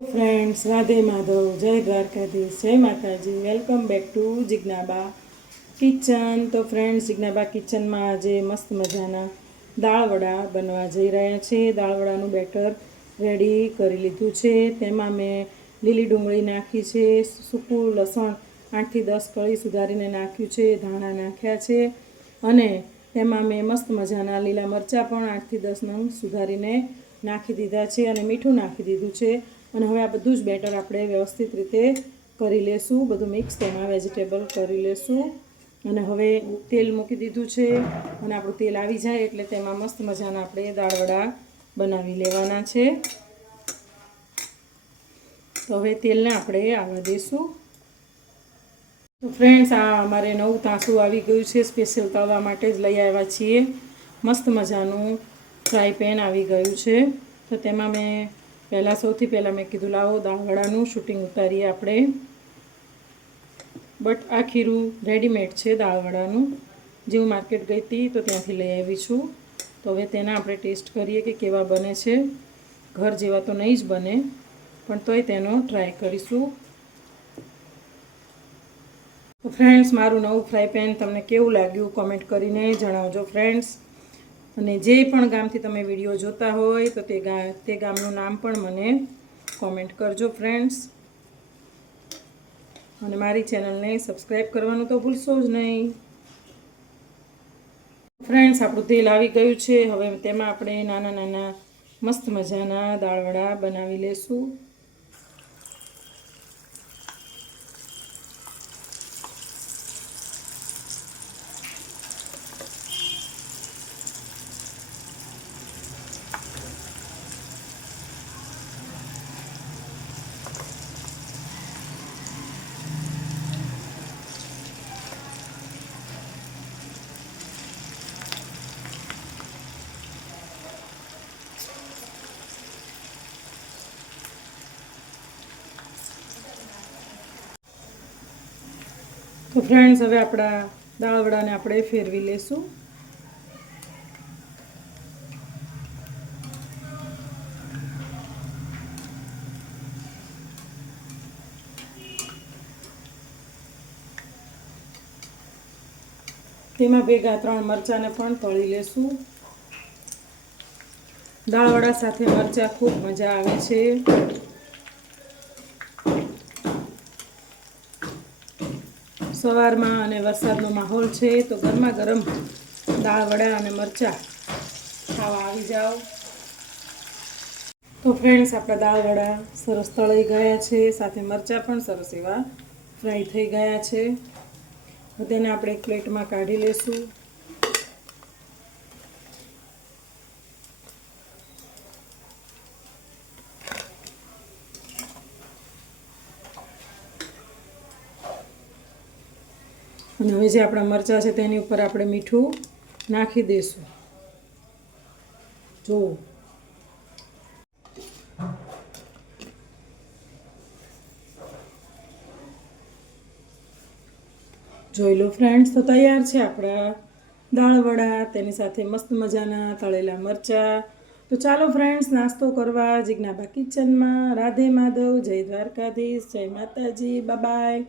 Friends Radhe Madhav જય દ્વારકાધીશ જય માતાજી welcome back to Jignaba kitchen તો ફ્રેન્ડ્સ જિજ્ઞાબા કિચનમાં આજે મસ્ત મજાના દાળવડા બનવા જઈ રહ્યા છે. દાળવડાનું બેટર રેડી કરી લીધું છે. તેમાં મેં લીલી ડુંગળી નાખી છે, સૂકું લસણ આઠથી દસ કળી સુધારીને નાખ્યું છે, ધાણા નાખ્યા છે અને તેમાં મેં મસ્ત મજાના લીલા મરચાં પણ આઠથી દસ નંગ સુધારીને નાખી દીધા છે અને મીઠું નાખી દીધું છે. અને હવે આ બધું જ બેટર આપણે વ્યવસ્થિત રીતે કરી લેશું. બધું મિક્સ તેમાં વેજીટેબલ કરી લેશું. અને હવે તેલ મૂકી દીધું છે અને આપણું તેલ આવી જાય એટલે તેમાં મસ્ત મજાના આપણે દાળવડા બનાવી લેવાના છે. તો હવે તેલને આપણે આવવા દઈશું તો ફ્રેન્ડ્સ, આ અમારે નવું તાંસું આવી ગયું છે. સ્પેશિયલ તળવા માટે જ લઈ આવ્યા છીએ. મસ્ત મજાનું ફ્રાય પેન આવી ગયું છે. તો તેમાં મેં પહેલાં સૌથી પહેલાં મેં કીધું, લાવો દાળવડાનું શૂટિંગ ઉતારીએ આપણે. બટ આ ખીરું રેડીમેડ છે દાળવડાનું જે હું માર્કેટ ગઈ હતી તો ત્યાંથી લઈ આવી છું. તો હવે તેના આપણે ટેસ્ટ કરીએ કે કેવા બને છે. ઘર જેવા તો નહીં જ બને, પણ તોય તેનો ટ્રાય કરીશું. તો ફ્રેન્ડ્સ મારું નવું ફ્રાય પેન તમને કેવું લાગ્યું? કોમેન્ટ કરીને જણાવજો ફ્રેન્ડ્સ અને જે પણ ગામથી તમે વીડિયો જોતા હોય તો તે ગા, તે ગામનું નામ પણ મને કોમેન્ટ કરજો ફ્રેન્ડ્સ અને મારી ચેનલને સબસ્ક્રાઈબ કરવાનું તો ભૂલશો જ નહીં. ફ્રેન્ડ્સ આપણું તેલ આવી ગયું છે. હવે તેમાં આપણે નાના નાના મસ્ત મજાના દાળવડા બનાવી લેશું. તો ફ્રેન્ડ્સ હવે આપણા દાળવડાને આપણે ફેરવી લેશું. તેમાં ભેગા ત્રણ મરચાંને પણ તળી લેશું. દાળવડા સાથે મરચાં ખૂબ મજા આવે છે. સવારમાં અને વરસાદનો માહોલ છે, તો ગરમા ગરમ દાળ, વડા અને મરચાં ખાવા આવી જાઓ. તો ફ્રેન્ડ્સ આપણા દાળ, વડા સરસ તળાઈ ગયા છે, સાથે મરચાં પણ સરસ એવા ફ્રાય થઈ ગયા છે. તેને આપણે એક પ્લેટમાં કાઢી લેશું. અને હવે જે આપણા મરચાં છે તેની ઉપર આપણે મીઠું નાખી દઈશું. જો જોઈ લો ફ્રેન્ડ્સ તો તૈયાર છે આપણા દાળવડા, તેની સાથે મસ્ત મજાના તળેલા મરચાં. તો ચાલો ફ્રેન્ડ્સ નાસ્તો કરવા જિજ્ઞાબા કિચનમાં રાધે માધવ, જય દ્વારકાધીશ, જય માતાજી બાય